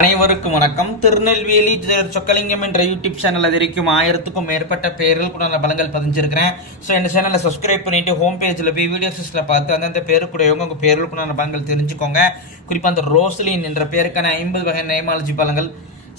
அனைவருக்கும் வணக்கம். திருநெல்வேலி சொக்கலிங்கம் என்ற யூடியூப் சேனல் அதிகரிக்கும் 1000க்கும் மேற்பட்ட பேர்களுக்குடான பலங்கள் பதிஞ்சிருக்கிறேன். ஸோ இந்த சேனலை சப்ஸ்கிரைப் பண்ணிட்டு ஹோம் பேஜில் போய் வீடியோஸில் பார்த்து அந்தந்த பேருக்குடையவங்க உங்கள் பேர்களுக்குடான பலங்கள் தெரிஞ்சுக்கோங்க. குறிப்பாக அந்த ரோஸ்லின் என்ற பேருக்கான 50 வகை நைமாலஜி பலங்கள்.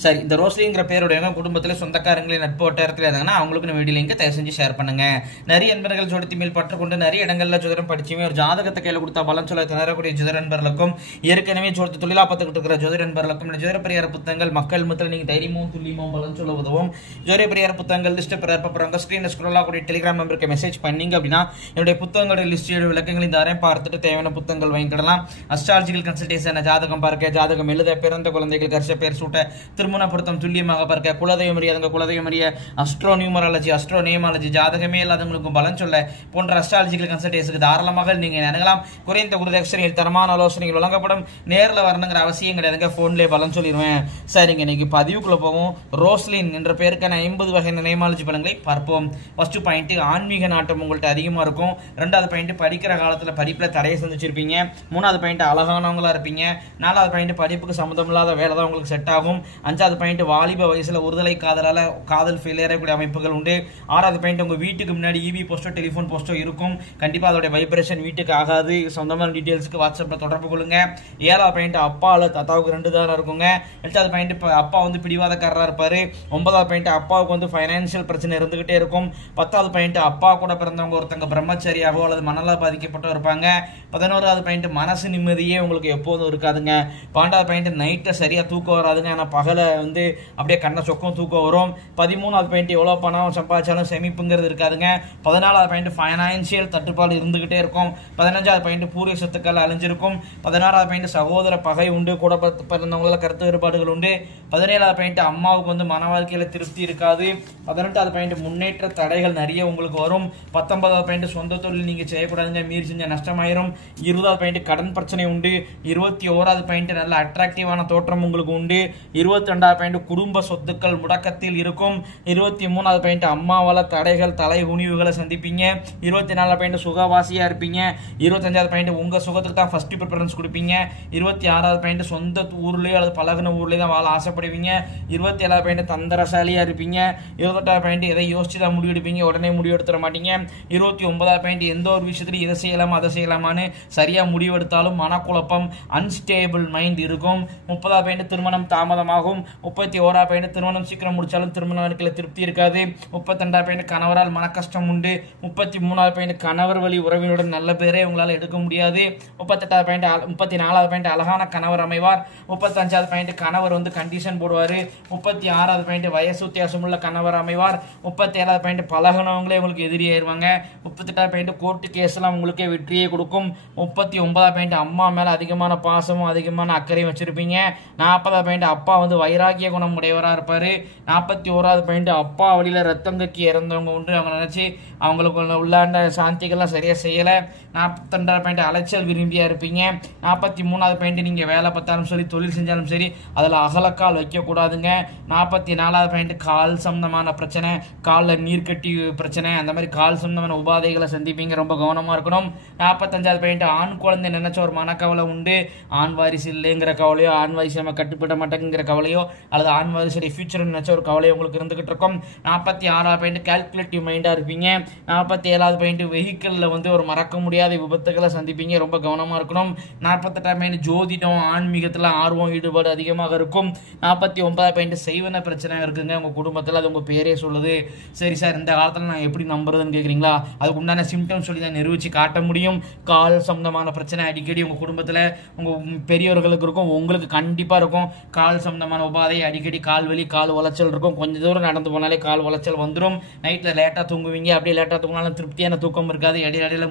சரி, இந்த ரோஸ்லிங்கிற பேருடைய குடும்பத்தில் சொந்தக்காரங்களே நட்பு வட்டாரத்தில் இருந்தாங்கன்னா அவங்களுக்கு வீடியோ லிங்க் தயவு செஞ்சு ஷேர் பண்ணுங்க. நிறைய நண்பர்கள் ஜோதித்தி மேல் பற்றுக்கொண்டு நிறைய இடங்கள்ல ஜோதிடம் படிச்சுமே ஒரு ஜாதகத்தை கையில் கொடுத்தா பலன் சொல்ல திணறக்கூடிய ஜோதிட நண்பர்களுக்கும் ஏற்கனவே ஜோதி தொழிலா பார்த்துக்கிட்டு இருக்கிற ஜோதிட நண்பர்களுக்கும் ஜோதிட பரிகார புத்தகங்கள் மக்கள் மத்தியில் நீங்க தைரியமும் துல்லியமும் பலன் சொல்ல உதவும். ஜோதிட பரிகார புத்தகங்கள் லிஸ்ட் பிறப்புறாங்க. ஸ்கிரீன் ஸ்க்ரோல் ஆகக்கூடிய டெலிகிராம் நம்பருக்கு மெசேஜ் பண்ணீங்க அப்படின்னா என்னுடைய புத்தகங்களுடைய லிஸ்டோட விளக்கங்கள் இந்த அரையும் பார்த்துட்டு தேவையான புத்தகங்கள் வாங்கிக்கிடலாம். அஸ்ட்ராலஜிக்கல் கன்சல்டேஷன், ஜாதகம் பார்க்க, ஜாதகம் எழுத, பிறந்த குழந்தைகள் கரிச பேர் சூட்ட, திருமண பொருத்தம் துல்லியமாக பார்க்க, குலதெய்வம் அறியாதவங்க குலதெய்வம் அறிய, அஸ்ட்ரோ நியூமராலஜி, அஸ்ட்ரோ நேமாலஜி, ஜாதகமே இல்லாதவங்களுக்கும் பலன் சொல்ல போன்ற அஸ்ட்ராலஜிக்கல் கன்சல்டேஷனுக்கு தாராளமாக நீங்க அணுகலாம். குறைந்த குருதட்சணையில் தரமான ஆலோசனைகள் வழங்கப்படும். நேரில் வரணுங்கிற அவசியம் கிடையாதுங்க, போன்லேயே பலன் சொல்லிடுவேன். சரிங்க, இன்னைக்கு பதிவுக்குள்ள போவோம். ரோஸ்லின் என்ற பேருக்கான 50 வகை நேமாலஜி பலன்களை பார்ப்போம். ஃபர்ஸ்ட் பாயிண்ட், ஆன்மீக நாட்டம் உங்கள்கிட்ட அதிகமா இருக்கும். ரெண்டாவது பாயிண்ட், படிக்கிற காலத்துல படிப்புல தடையை சந்திச்சிருப்பீங்க. மூணாவது பாயிண்ட், அழகானவங்களா இருப்பீங்க. நாலாவது பாயிண்ட், படிப்புக்கு சம்மந்தம் இல்லாத வேலை தான் உங்களுக்கு செட் ஆகும். அஞ்சாவது பாயிண்ட், வாலிப வயசுல ஒருதலை காதலால காதல் ஃபெயிலியர் ஆகக்கூடிய அமைப்புகள் உண்டு. ஆறாவது பாயிண்ட், உங்க வீட்டுக்கு முன்னாடி இபி போஸ்டோ டெலிஃபோன் போஸ்டோ இருக்கும். கண்டிப்பா அதோட வைப்ரேஷன் வீட்டுக்கு ஆகாது. சொந்தமான டீடைல்ஸ்க்கு வாட்ஸ்அப்ல தொடர்பு கொள்ளுங்க. ஏழாவது பாயிண்ட், அப்பா அல்லது தாத்தாவுக்கு 2 தான் இருக்குங்க. எட்டாவது பாயிண்ட், அப்பா பிடிவாதக்காரரா இருப்பாரு. ஒன்பதாவது பாயிண்ட், அப்பாவுக்கு ஃபைனான்சியல் பிரச்சனை இருந்துகிட்டே இருக்கும். 10வது பாயிண்ட், அப்பா கூட பிறந்தவங்க ஒருத்தங்க பிரம்மச்சரியாவோ அல்லது மனநல பாதிக்கப்பட்டோ இருப்பாங்க. 11வது பாயிண்ட், மனசு நிம்மதியே உங்களுக்கு எப்போதும் இருக்காதுங்க. 12வது பாயிண்ட், நைட்டை சரியா தூக்கம் வராதுங்க. ஆனா பகல அப்படியே கண்ண சொக்கம் தூக்கம் வரும். 13வது பாயிண்ட், எவ்வளவு பணம் சம்பாதிச்சாலும் சேமிப்புங்கிறது இருக்காதுங்க. 14வது பாயிண்ட், ஃபைனான்சியல் தட்டுப்பாடு இருந்துகிட்டே இருக்கும். 15வது பாயிண்ட், பூர்வ சொத்துக்கள் அழிஞ்சிருக்கும். 16வது பாயிண்ட், சகோதர பகை உண்டு. கூட பிறந்தவங்களால கருத்து வேறுபாடுகள் உண்டு. 17வது பாயிண்ட், அம்மாவுக்கு மன வாழ்க்கையில திருப்தி இருக்காது. 18வது பாயிண்ட், முன்னேற்ற தடைகள் நிறைய உங்களுக்கு வரும். 19வது பாயிண்ட், சொந்த தொழில் நீங்க செய்யக்கூடாதுங்க, மீறி செஞ்ச நஷ்டமாயிரும். 20வது பாயிண்ட், கடன் பிரச்சனை உண்டு. 21வது பாயிண்ட், நல்ல அட்ராக்டிவான தோற்றம் உங்களுக்கு உண்டு. 22வது பாயிண்ட், குடும்ப சொத்துக்கள் முடக்கத்தில் இருக்கும். 23வது பாயிண்ட், அம்மாவால தடைகள் தலை குனிவுகளை சந்திப்பீங்க. 24வது பாயிண்ட், சுகவாசியா இருப்பீங்க. 25வது பாயிண்ட், உங்க சுகத்துக்கு தான் ஃபர்ஸ்ட் ப்ரிஃபரன்ஸ் கொடுப்பீங்க. 26வது பாயிண்ட், சொந்த ஊர்லயே அல்லது பழகின ஊர்லயே தான் வாழ ஆசைப்படுவீங்க. 27வது பாயிண்ட், தந்திரசாலியா இருப்பீங்க. 28வது பாயிண்ட், எதை யோசிச்சு தான் முடிவெடுப்பீங்க, உடனே முடிவு எடுத்துட மாட்டீங்க. 29வது பாயிண்ட், எந்த ஒரு விஷயத்துல இதை செய்யலாமா அதை செய்யலாமான்னு சரியா முடிவெடுத்தாலும் மனக்குழப்பம், அன்ஸ்டேபிள் மைண்ட் இருக்கும். 30வது பாயிண்ட், திருமணம் தாமதமாகும். 31வது பாயிண்ட், திருமணம் சீக்கிரம் முடிச்சாலும் திருமண வாழ்க்கையில திருப்தி இருக்காது. 32வது பாயிண்ட், கணவரால் மன கஷ்டம் உண்டு. 33வது பாயிண்ட், கணவர் வழி உறவினுடன் நல்ல பேரே உங்களால் எடுக்க முடியாது. 38வது பாயிண்ட், 34வது பாயிண்ட், அழகான கணவர் அமைவார். 35வது பாயிண்ட், கணவர் கண்டிஷன் போடுவாரு. 36வது பாயிண்ட், வயசு வித்தியாசம் உள்ள கணவர் அமைவார். 37வது பாயிண்ட், பழகினவங்களே உங்களுக்கு எதிரியாயிருவாங்க. 38வது பாயிண்ட், கோர்ட்டு கேஸ் எல்லாம் உங்களுக்கே வெற்றியை கொடுக்கும். 39வது பாயிண்ட், அம்மா மேல அதிகமான பாசமும் அதிகமான அக்கறையும் வச்சிருப்பீங்க. 40வது பாயிண்ட், அப்பா வைராகிய குணம் உடையவரா இருப்பாரு. 41வது பாயிண்ட், அப்பா வழியில ரத்தம் கக்கி இறந்தவங்க உண்டு. அவங்க நினைச்சு அவங்களுக்கு உள்ளாண்ட சாந்திகள்லாம் சரியா செய்யல. 42வது பாயிண்ட், அலைச்சல் விரும்பியா இருப்பீங்க. 43வது பாயிண்ட், நீங்க வேலை பார்த்தாலும் சரி தொழில் செஞ்சாலும் சரி அதுல அகலக்கால் வைக்க கூடாதுங்க. 44வது பாயிண்ட், கால் சம்பந்தமான பிரச்சனை, காலில் நீர்க்கட்டி பிரச்சனை, அந்த மாதிரி கால் சம்பந்தமான உபாதைகளை சந்திப்பீங்க, ரொம்ப கவனமா இருக்கணும். 45வது பாயிண்ட், ஆண் குழந்தை நினைச்ச ஒரு மனக்கவலை உண்டு. ஆண் வாரிசு இல்லைங்கிற கவலையோ, ஆண் வாரிசு நம்ம கட்டுப்பட மாட்டேங்கிற கவலையோ, அல்லது ஆண் வாரிசு ஃபியூச்சர் நினைச்ச ஒரு கவலை உங்களுக்கு இருந்துகிட்டு இருக்கும். 46வது பாயிண்ட், கால்குலேட்டிவ் மைண்டா இருப்பீங்க. 47வது பாயிண்ட், வெஹிக்கிள்ல ஒரு மறக்க முடியாத விபத்துக்களை சந்திப்பீங்க, ரொம்ப கவனமா இருக்கணும். 48வது பாயிண்ட், ஜோதிடம் ஆன்மீகத்துல ஆர்வம் ஈடுபாடு அதிகமாக இருக்கும். 49வது பாயிண்ட், செய்வன பிரச்சனை இருக்குங்க உங்க குடும்பத்துல, அது உங்க பேரே சொல்லுது. சரி சார், இந்த காலத்துல நான் எப்படி நம்புறதுன்னு கேக்குறீங்களா? அதுக்கு உண்டான சிம்டம்ஸ் சொல்லி தான் நிரூபிச்சு காட்ட முடியும். கால் சம்பந்தமான பிரச்சனை அடிக்கடி உங்க குடும்பத்துல உங்க பெரியவர்களுக்கு இருக்கும், உங்களுக்கு கண்டிப்பா இருக்கும். கால் சம்பந்தமான உபாதை, அடிக்கடி கால் வலி, கால் உளைச்சல் இருக்கும். கொஞ்சம் தூரம் நடந்து போனாலே கால் உளைச்சல் வந்துடும். நைட்ல லேட்டா தூங்குவீங்க. அப்படியே லேட்டா தூங்கினாலும் திருப்தியான தூக்கம் இருக்காது. இடையில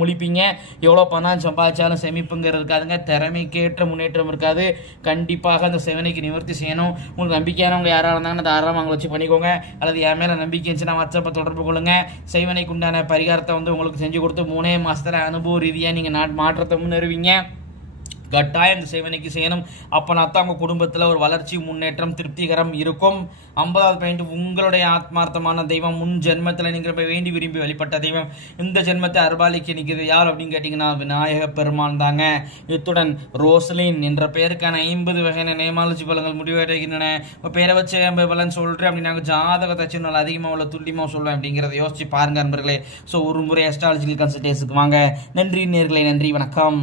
முழிப்பீங்க. எவ்வளவு பணம் சம்பாதிச்சாலும் சேமிப்புங்கிறது இருக்காதுங்க. திறமைக்கேற்ற முன்னேற்றம் இருக்காது. கண்டிப்பாக அந்த செவனைக்கு நிவர்த்தி செய்யணும். உங்களுக்கு நம்பிக்கையானவங்க யாரா இருந்தாங்கன்னா தாராளமாக அவங்களை வச்சு பண்ணிக்கோங்க. அல்லது என் மேல நம்பிக்கை இருந்துச்சுன்னா வாட்ஸ்அப்பை தொடர்பு கொள்ளுங்க. செய்வனைக்கு உண்டான பரிகாரத்தை உங்களுக்கு செஞ்சு கொடுத்து 3 மாசத்துல அனுபவ ரீதியா நீங்க மாற்றத்தை முன்னேறுவீங்க. கட்டாயம் இந்த சேவனைக்கு செய்யணும். அப்பனா தான் உங்க குடும்பத்துல ஒரு வளர்ச்சி, முன்னேற்றம், திருப்திகரம் இருக்கும். 50வது பாயிண்ட், உங்களுடைய ஆத்மார்த்தமான தெய்வம் முன் ஜென்மத்துல நீங்க வேண்டி விரும்பி வழிபட்ட தெய்வம் இந்த ஜென்மத்தை அருள்பாலிக்க நிற்கிறது யார் அப்படின்னு கேட்டீங்கன்னா விநாயக பெருமான் தாங்க. இத்துடன் ரோஸ்லின் என்ற பெயருக்கான 50 வகையான நேமாலஜி பலன்கள் முடிவடைகின்றன. பேரை வச்சு பலன் சொல்றேன் அப்படின்னா ஜாதகத்தை சின்ன அதிகமாக உள்ள துல்லியமாக சொல்லுவேன் அப்படிங்கிறத யோசிச்சு பாருங்க நண்பர்களே. ஸோ ஒரு முறை அஸ்ட்ராலஜிக்கல் கன்சல்டேஷனுக்கு வாங்க. நன்றி நேயர்களே, நன்றி, வணக்கம்.